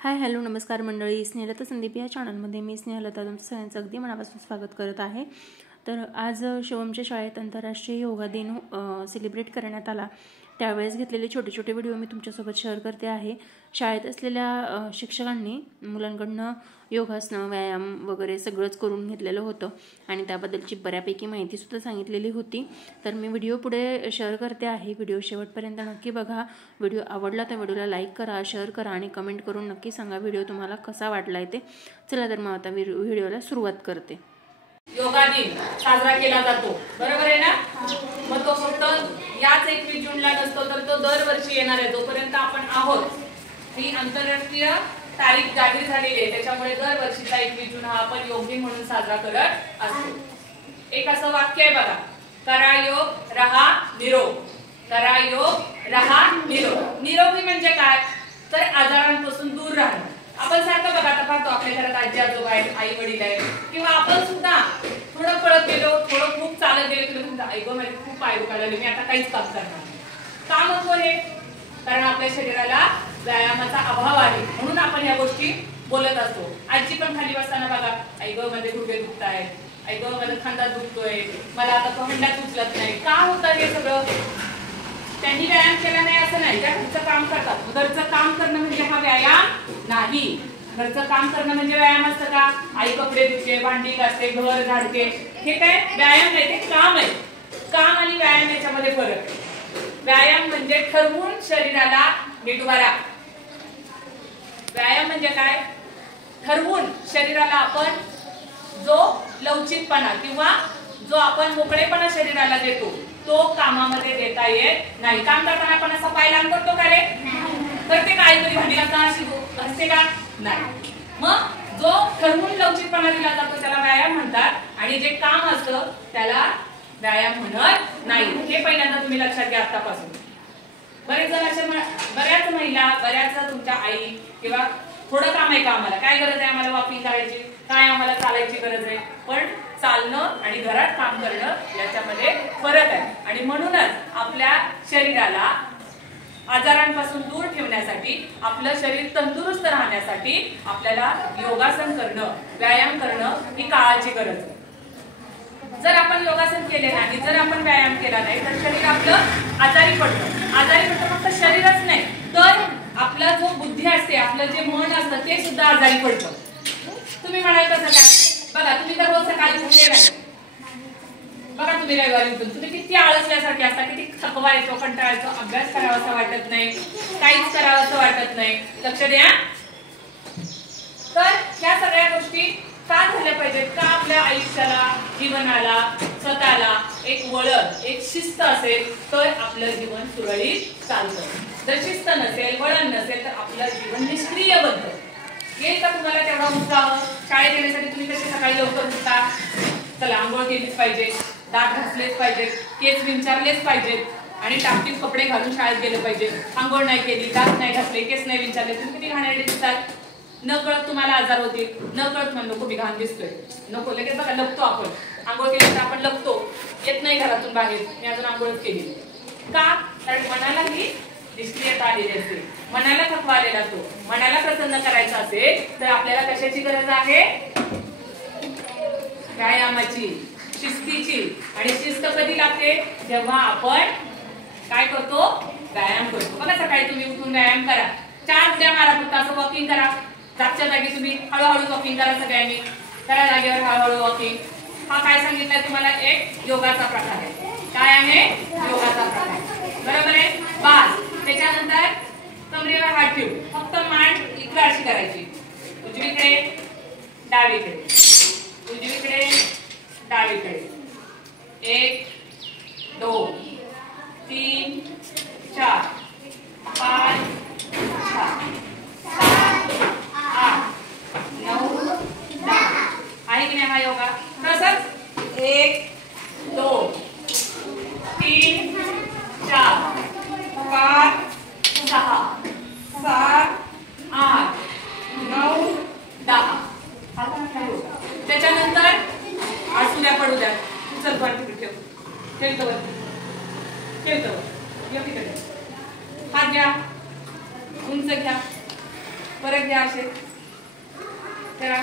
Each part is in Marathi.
हाय हॅलो नमस्कार मंडळी, स्नेहलता संदीप या चॅनलमध्ये मी स्नेहलता तुमचं सगळ्यांचं अगदी मनापासून स्वागत करत आहे। तर आज शिवमच्या शाळेत आंतरराष्ट्रीय योगा दिन सेलिब्रेट करण्यात आला। त्यावेळेस घेतलेले छोटे छोटे व्हिडिओ मी तुमच्यासोबत शेअर करते आहे। शाळेत असलेल्या शिक्षकांनी मुलांकडनं योगासनं व्यायाम वगैरे सगळंच करून घेतलेलं होतं आणि त्याबद्दलची बऱ्यापैकी माहिती सुद्धा सांगितलेली होती। तर मी व्हिडिओ पुढे शेअर करते आहे, व्हिडिओ शेवटपर्यंत नक्की बघा। व्हिडिओ आवडला तर व्हिडिओला लाईक करा, शेअर करा आणि कमेंट करून नक्की सांगा व्हिडिओ तुम्हाला कसा वाटला ते। चला तर मग आता व्हिडिओला सुरुवात करते। योगा दिन साजरा केला जातो, बरोबर आहे ना? मग तो फक्त याच 21 जूनला नसतो, तर तो दरवर्षी येणार आहे। जोपर्यंत आपण आहोत ही आंतरराष्ट्रीय तारीख जाहीर झालेली आहे, त्याच्यामुळे दरवर्षीचा 21 जून हा आपण योग दिन म्हणून साजरा करत असतो। एक असं वाक्य आहे बघा, करा योग रहा निरोग, करा योग रहा निरोग। निरोगी म्हणजे काय? तर आजारांपासून दूर राहणं। आपण सारखं बघा, आता पाहतो आपल्या घरात आजी आजोबा आहेत, आई वडील आहेत, किंवा आपण सुद्धा थोडं पळत गेलो, थोडं खूप चालत गेलो की तुमचं आई गं माझे खूप पाय दुखायला लागले, मी आता काहीच काम करणार नाही। का नको हे? कारण आपल्या शरीराला व्यायामाचा अभाव आहे, म्हणून आपण या गोष्टी बोलत असतो। आजी पण खाली बसताना बघा, आई गं माझे गुडघे दुखतायत, आई गं माझा खांदा दुखतोय, मला आता तो हंड्यात उचलत नाही। का होतं हे सगळं? त्यांनी व्यायाम केला नाही असं नाही, त्या घरचं काम करतात। घरचं काम करणं म्हणजे हा व्यायाम नाही। घरचं काम करणं म्हणजे व्यायाम असतं का? आई कपडे धुते, भांडी घासते, घर झाडते, हे काय व्यायाम नाही, ते काम आहे। काम आणि व्यायाम याच्यामध्ये फरक आहे। व्यायाम म्हणजे ठरवून शरीराला नीट उभारा। व्यायाम म्हणजे काय? ठरवून शरीराला आपण जो लवचिकपणा किंवा जो आपण मोकळेपणा शरीराला देतो तो कामामध्ये देता येत नाही। काम करताना आपण असं पाय लांब करतो का रे? तर ते काय कधी भांडी घासताना असते का? नाही। मग जो ठरवून लवचिकपणा दिला जातो त्याला व्यायाम म्हणतात, आणि जे काम असतं त्याला व्यायाम म्हणत नाही। हे पहिल्यांदा तुम्ही लक्षात घ्या आतापासून। बरेच जण असे बऱ्याच महिला, बऱ्याच तुमच्या आई किंवा थोडं काम आहे का आम्हाला, काय गरज आहे आम्हाला वॉकिंग करायची, काय आम्हाला चालायची गरज आहे, पण चालणं आणि घरात काम करणं याच्यामध्ये फरक आहे। आणि म्हणूनच आपल्या शरीराला आजारांपासून दूर ठेवण्यासाठी, आपलं शरीर तंदुरुस्त राहण्यासाठी आपल्याला योगासन करणं, व्यायाम करणं ही काळाची गरज आहे। जर आपण योगासन केले नाही, जर आपण व्यायाम केला नाही, तर शरीर आपलं आजारी पडतं। आजारी पडतं फक्त शरीरच नाही, तर आपला जो बुद्धी असते, आपलं जे मन असतं ते सुद्धा आजारी पडतं। तुम्ही म्हणाल तसं काय? बघा, तुम्ही तर रोज सकाळी उठले नाही, बघा तुम्ही रविवारी उठून तुम्ही किती आळसल्यासारखे असता, किती थकवा येतो, कंटाळा येतो, अभ्यास करावासा वाटत नाही, काहीच करावंसं वाटत नाही। लक्ष द्या। तर ह्या सगळ्या गोष्टी का झाल्या पाहिजेत? का आपल्या आयुष्याला, जीवनाला, स्वतःला एक वळण, एक शिस्त असेल तर आपलं जीवन सुरळीत चालतं। जर शिस्त नसेल, वळण नसेल तर आपलं जीवन निष्क्रिय बनतं। येईल का तुम्हाला तेवढा उत्साह? शाळेत येण्यासाठी तुम्ही कसे सकाळी लवकर उठता? चला, आंघोळ केलीच पाहिजे, दात घासलेच पाहिजेत, केस विंचारलेच पाहिजेत आणि टापटीप कपडे घालून शाळेत गेले पाहिजे। आंघोळ नाही केली, दात नाही घासले, केस नाही विंचारले, तुम्ही किती घाणेरडे दिसतात। न कळत तुम्हाला आजार होतील, न कळत म्हणून नको मी घाण दिसतोय, नको, लगेच बघा लपतो आपण। आंघोळ केल्यानंतर आपण लपतो, येत नाही घरातून बाहेर, मी अजून आंघोळच केली का? कारण मनाला ही निष्क्रियता आलेली असते, मनाला थकवा आलेला असतो। मनाला प्रसन्न करायचं असेल तर आपल्याला कशाची गरज आहे? व्यायामाची, शिस्तीची। आणि शिस्त कधी लागते? जेव्हा आपण काय करतो? व्यायाम करतो। बघा, सकाळी तुम्ही उठून व्यायाम करा, 4 उड्या मारा, फक्त असं वॉकिंग करा। जागच्या जागी तुम्ही हळूहळू वॉकिंग करा, सगळ्यांनी करा जागेवर हळूहळू वॉकिंग। हा काय सांगितलंय तुम्हाला? एक योगाचा प्रकार आहे। काय आहे? योगाचा प्रकार, बरोबर आहे? बस त्याच्यानंतर कमरेवर हात ठेवू, फक्त मान इकडे अशी करायची, उजवीकडे डावीकडे, उजवीकडे डावीकडे, 1 2 3 4 5 6 7 8 9 10 आहे की नाही हा योगा? तसंच 1 2 3 4 5 6 7 8 9 10 हात ठेवू, परत घ्या असे करा.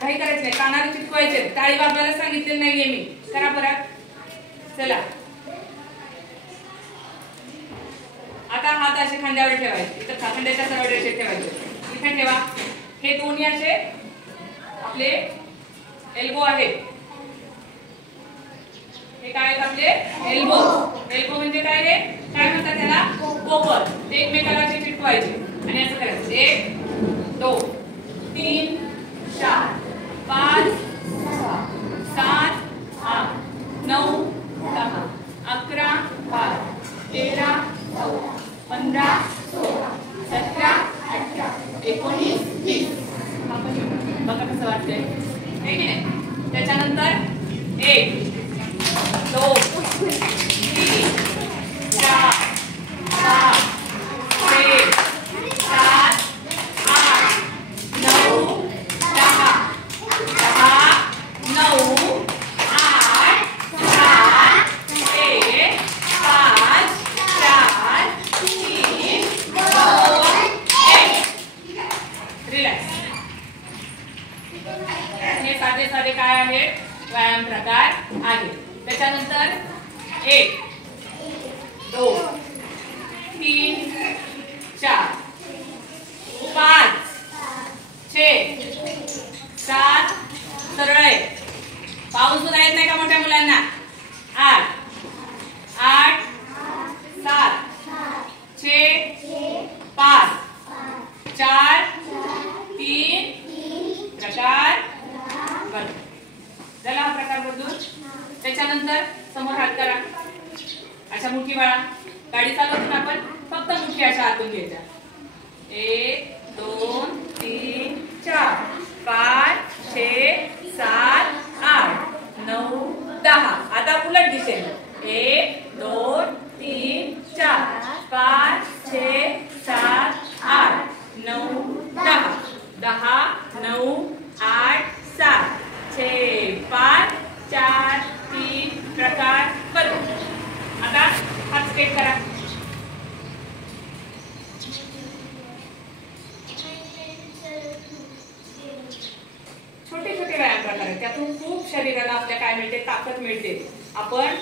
काही करायचं नाही, कानाला चिटकवायचे. टाळी वाजवायला सांगितलेलं नाहीये मी. करा परत. चला आता हात असे खांद्यावर ठेवायचे. इथं खांद्याच्या सरळ रेषेत ठेवायचे. इथे ठेवा. हे दोन्ही असे आपले एल्बो आहेत. हे काय आहेत आपले एल्बो. एल्बो म्हणजे काय रे, काय म्हणतात त्याला, पोकर. ते एकमेकाला असे चिटकवायचे आणि असं करायचं. 1 2 3 4 5 6 7 8 9 10 11 12 13 14 15 16 17 18 19 20. बघा कसं वाटतंय हे की नाही. त्याच्यानंतर 1 2 3 4 5 6 7 8 9 10 10 9 8 7 1 5 4 3 2 1. रिलॅक्स. हे साधे साधे काय आहेत, व्यायाम प्रकार आहेत. त्याच्यानंतर 1 2 3 4 5 6 7 सरळ आहे. पाऊस सुद्धा येत नाही का मोठ्या मुलांना. 8 8 7 6 5 4 3 प्रकार बदल. झाला हा प्रकार बदलून. त्याच्यानंतर समोर हात करा. अशा मुठी वळा. गाडी चालवतो आपण फक्त मुठी अशा हातून घ्यायच्या. 1 2 3 4 5 6 7 8 9 10. आता उलट दिशेने. 1 2 3 4 5 6 7 8 9 10 10 9 8 7 6 5 4 3 प्रकार बदल. आता हात स्ट्रेट करा. छोटे छोटे व्यायाम प्रकार आहेत. त्यातून खूप शरीराला आपल्या काय मिळते, ताकद मिळते. आपण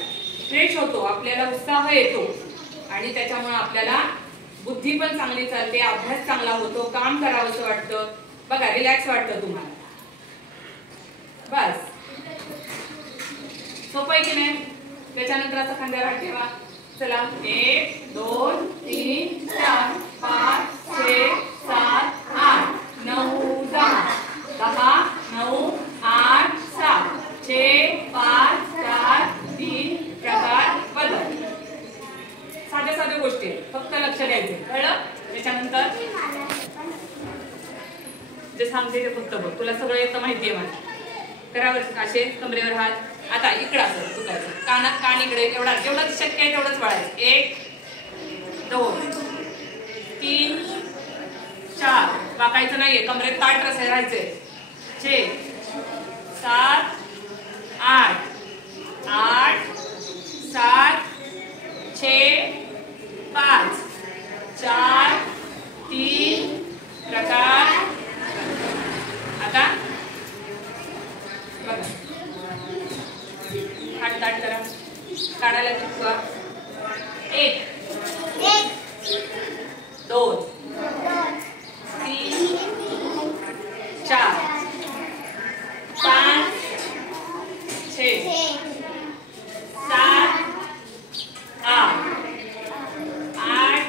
फ्रेश होतो, आपल्याला उत्साह येतो आणि त्याच्यामुळे आपल्याला बुद्धी पण चांगली चालते, अभ्यास चांगला होतो, काम करावंसं वाटतं. बघा रिलॅक्स वाटतं तुम्हाला. बस सोपं आहे की नाही. त्याच्यानंतर असं खांद्यावर हात ठेवा. चला 1 2 3 4 5 6 7 8 9 10 10 9 8 7 6 5 4 3 प्रकार बदल. साध्या साध्या गोष्टी फक्त लक्ष द्यायचे. कळलं. त्याच्यानंतर जे सांगते ते फक्त बघ. तुला सगळं येतं माहितीये मला. करावर असे कमरेवर हात. आता इकडं असं दुखायचं. कानात कान इकडे. जेवढं शक्य आहे तेवढंच वळायचं. 1 2 3 4 वाकायचं नाहीये. कमरेत ताट राहायचंय. 6 7 8 8 7 6 5 4 3 प्रकार. आता बघा हात ताट करा. काढायला चिटकवा. 1 2 3 4 5 6 7 8 8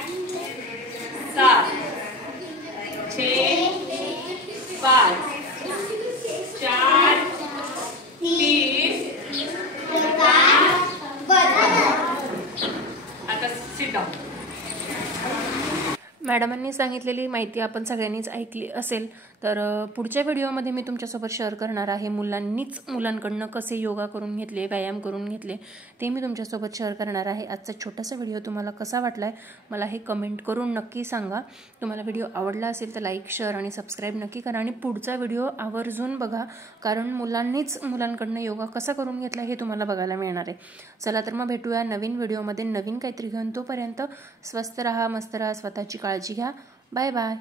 मॅडमांनी सांगितलेली माहिती आपण सगळ्यांनीच ऐकली असेल, तर पुढच्या व्हिडिओमध्ये मी तुमच्यासोबत शेअर करणार आहे. मुलांकडनं कसे योगा करून घेतले, व्यायाम करून घेतले ते मी तुमच्यासोबत शेअर करणार आहे. आजचा छोटासा व्हिडिओ तुम्हाला कसा वाटला आहे मला हे कमेंट करून नक्की सांगा. तुम्हाला व्हिडिओ आवडला असेल तर लाईक, शेअर आणि सबस्क्राईब नक्की करा आणि पुढचा व्हिडिओ आवर्जून बघा, कारण मुलांकडनं योगा कसा करून घेतला हे तुम्हाला बघायला मिळणार आहे. चला तर मग भेटूया नवीन व्हिडिओमध्ये नवीन काहीतरी घेऊन. तोपर्यंत स्वस्थ राहा, मस्त राहा, स्वतःची काळजी घ्या. Bye bye.